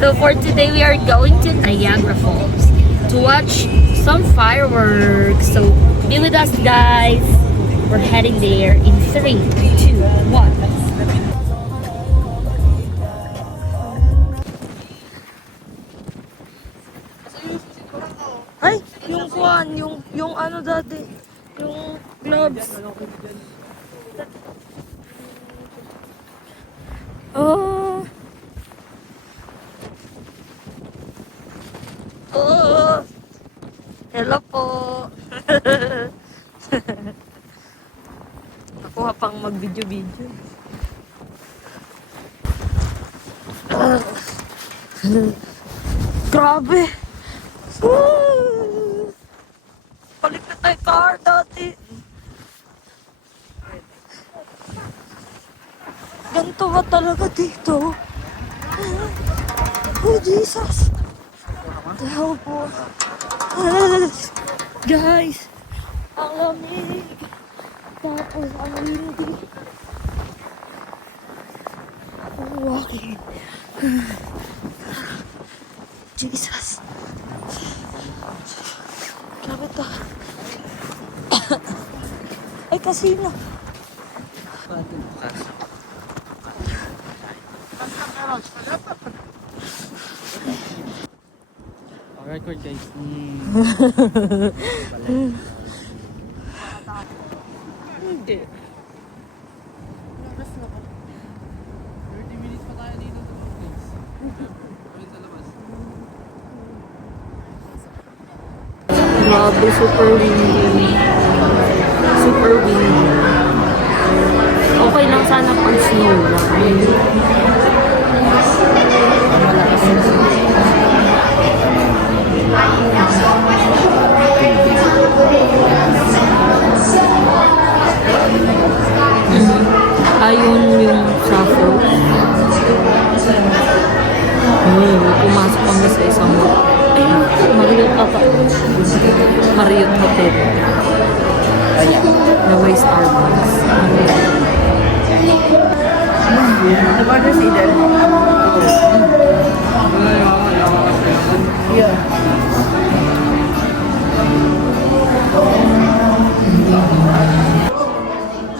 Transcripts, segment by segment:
So for today, we are going to Niagara Falls to watch some fireworks. So be with us, guys. We're heading there in 3, 2, 1. Ay, yung kuwan, yung ano dati, yung gloves. Oh. Oh. Hello po. Nakuha pang mag-video-video. Grabe. Balik na tayo car dati. Ganito ba talaga dito? Oh, Jesus. Help po. Guys, ang lamig. Tapos ang windy. I'm walking. Jesus. Grabe to. Ay, kasino. Record guys. Hindi. 30 minutes pa tayo dito guys. Sa labas. Grabe, super windy. Super windy. Okay lang sana pag snow lang. Ayun yung safo. Pumasok kami sa isang Marriott ata. Marriott Hotel. Na may Starbucks. Nag-order si Eden. Yeah.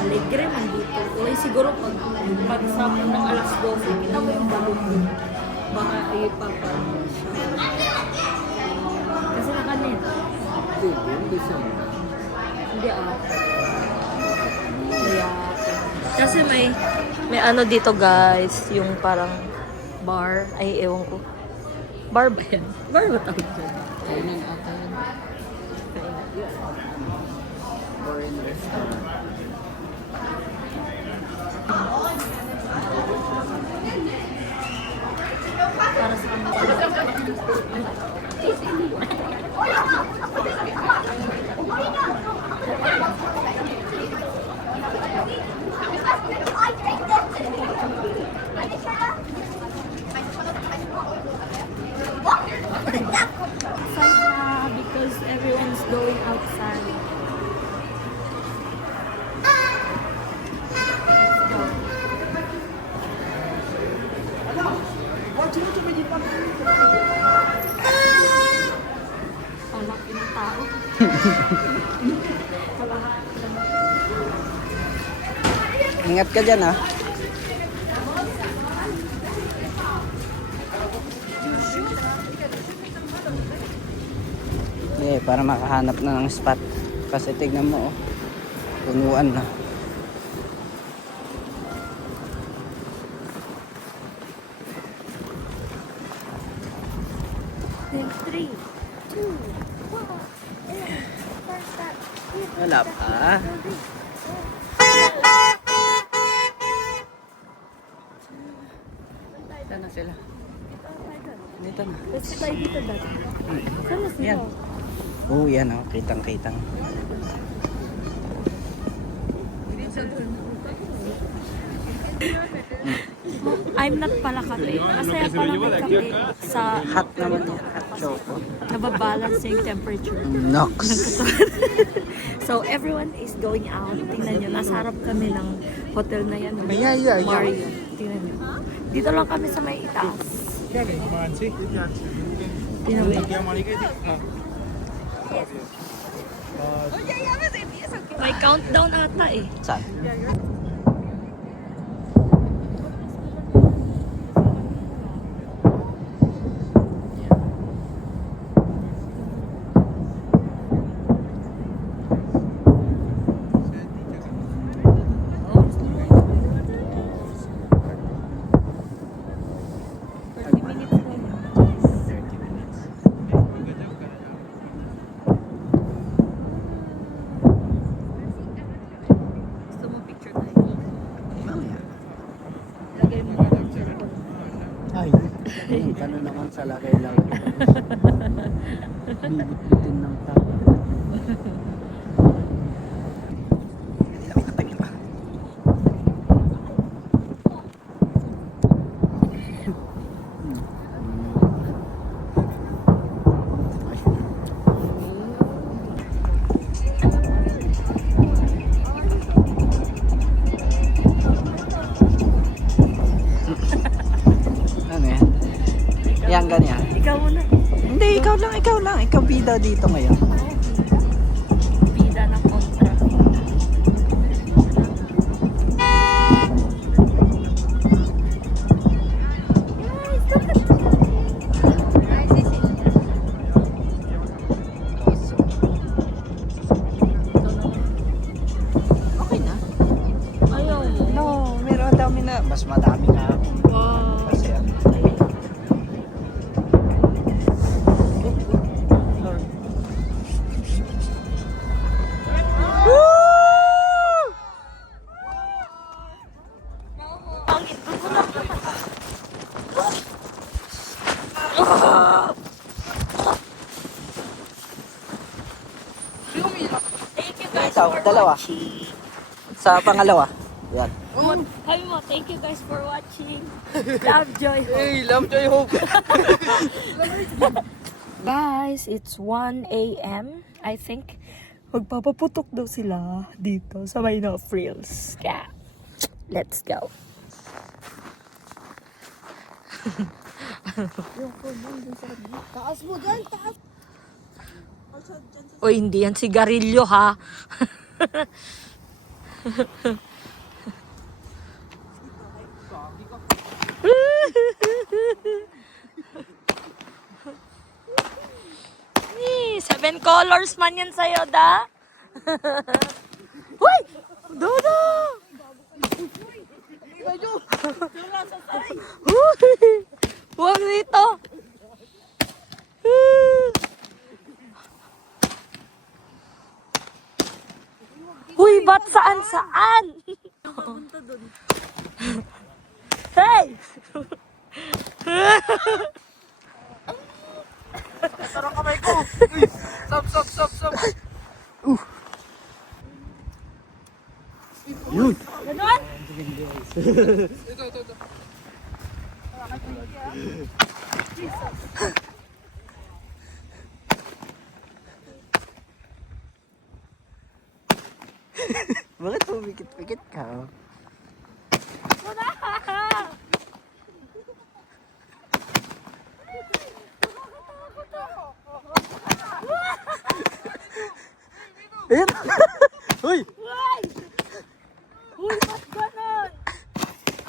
Alegre man dito. Uy, siguro pagsapon ng alas 12, kita mo yung balon. Baka ipaparang siya. Kasi nakanet. Hindi Yeah. Kasi may ano dito guys, yung parang bar. Ay, ewan ko. Bar ba yan? Bar ba tawag dyan? Kainan ata yun. Foreign restaurant. Para sa because everyone's going outside. Palaki ng tao. Ingat ka dyan ah. Para makahanap na ng spot. Kasi tignan mo oh. Punuan na. Then 3, 2, 1, and first step. Wala pa. Saan na sila? Dito na. Let's try dito dati. Saan na sila? Yan. Oh, yan oh. Kitang-kitang. I'm not pala kami. Masaya pala kami sa Hot naman yan. Hot choco. nababalance yung temperature. Nox. So everyone is going out. Tingnan nyo, nasa harap kami ng hotel na yan. Yeah. Marriott. Tingnan nyo. Dito lang kami sa may itaas. क्या करेंगे मानसी क्या मालिक है May countdown ata eh. Saan? Gusto mo picture tayo? Lagay mo ang picture ko. Ay, ka na naman sa laki-laki. Bibit-bitin ng tao. Ano yan? Yan, ganyan. Ikaw muna. Hindi, ikaw lang. Ikaw bida dito ngayon. Bida ng kontra. Okay na. Ayaw mo. No, meron dami na. Mas madami na ako. Wow. Kasi Pangit ko na naman. Thank you guys Ikaw, for dalawa. watching. sa pangalawa. Yan. Hi mo, thank you guys for watching. Love, joy, hope. hey love joy hope Guys, it's 1 a.m. I think magpapaputok daw sila dito sa may no frills. Kaya, let's go. Taas mo dyan, taas. Uy, hindi yan sigarilyo ha. Seven colors man yan sa'yo, da? Uy! Dodo! Uy! Huwag dito! Uy, ba't saan? Papunta dun. Hey! sarang kamay ko stop Yun. Ganon? ito Bakit pumikit-pikit ka? Oh? Ayun. Uy! Uy! Uy, ba't ganon?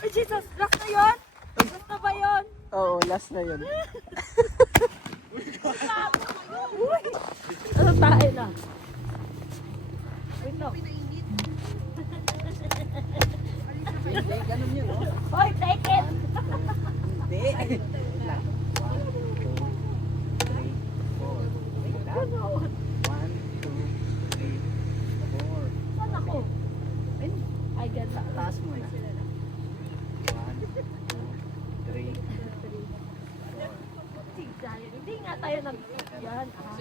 Ay, Jesus, last na yun? Last na ba yun? Oo, last na yun. Uy! Ano tayo na? Wait, no. Hindi, ganun yun, oh. Hoy, take it! Hindi. Lang. 1, 2, 3, 4. Wait lang. 1, 2, 3, 4. Saan ako? Ay, ganda. Taas mo na. 1, 2, 3, 4. Hindi nga tayo nag... Yan, ah.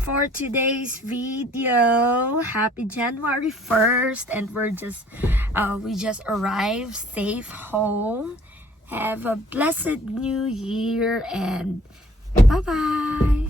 For today's video, happy January 1st, and we just arrived safe home. Have a blessed new year, and bye bye.